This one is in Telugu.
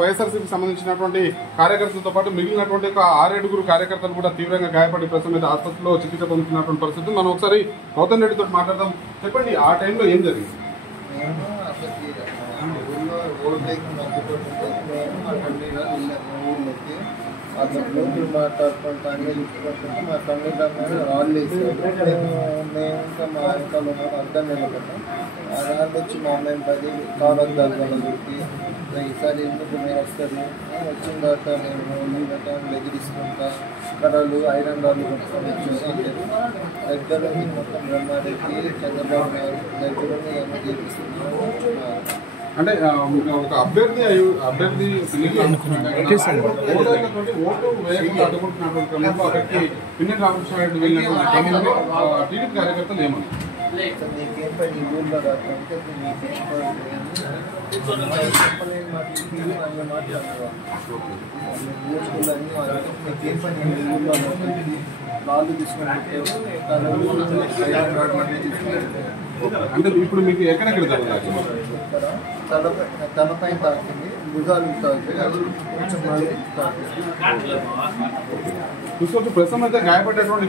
వైఎస్ఆర్సీకి సంబంధించినటువంటి కార్యకర్తలతో పాటు మిగిలినటువంటి ఒక 6-7 కార్యకర్తలు కూడా తీవ్రంగా గాయపడి ప్రస్తుతం మీద ఆసుపత్రిలో చికిత్స పొందుతున్నటువంటి పరిస్థితి. మనం ఒకసారి గౌతమ్ రెడ్డితో మాట్లాడదాం. చెప్పండి, ఆ టైంలో ఏం జరిగింది? ఊళ్ళోకి మాట్లాడుకుంటా అన్నీ చూసుకుంటుంటే మా తమ్ముడు రాళ్ళు వేసాడు. మేము ఇంకా మా ఇంట్లో అర్థం నిలబడ్డాం. ఆ రాళ్ళు వచ్చి మా అమ్మాయిని 10 కావద్దాలు వాళ్ళకి ఈసారి ఎందుకు మీరు వస్తారు వచ్చిన తర్వాత నేను నీళ్ళతో బెదిరిస్తుంటా కర్రలు ఐరన్ రాళ్ళు కొట్టుకొని వచ్చేసి దగ్గర మొత్తం బ్రహ్మారెడ్డి చంద్రబాబు నాయుడు దగ్గర ఏమో చేపిస్తున్నాను. అంటే ఒక అభ్యర్థి ఓటు వేయకుండా అడ్డుకుంటున్నటువంటి క్రమంలో అక్కడికి పిన్నె రామకృష్ణారెడ్డి వెళ్ళినటువంటి క్రమంలో టీడీపీ కార్యకర్తలు ఏమని నీకేం పని ఈ ఊళ్ళో రాకపోతే నీకేం చెప్పలేని మాట్లాడుతున్నావా నీకేం పని ఈ ఊళ్ళో రాళ్ళు తీసుకుని అంటే ఇప్పుడు మీకు ఎక్కడెక్కడ జరుగుతుంది? తలపై తాకింది, భుజాలు తాకింది, కొంచెం చూసుకోవచ్చు. ప్రస్తుతం అయితే గాయపడేటువంటి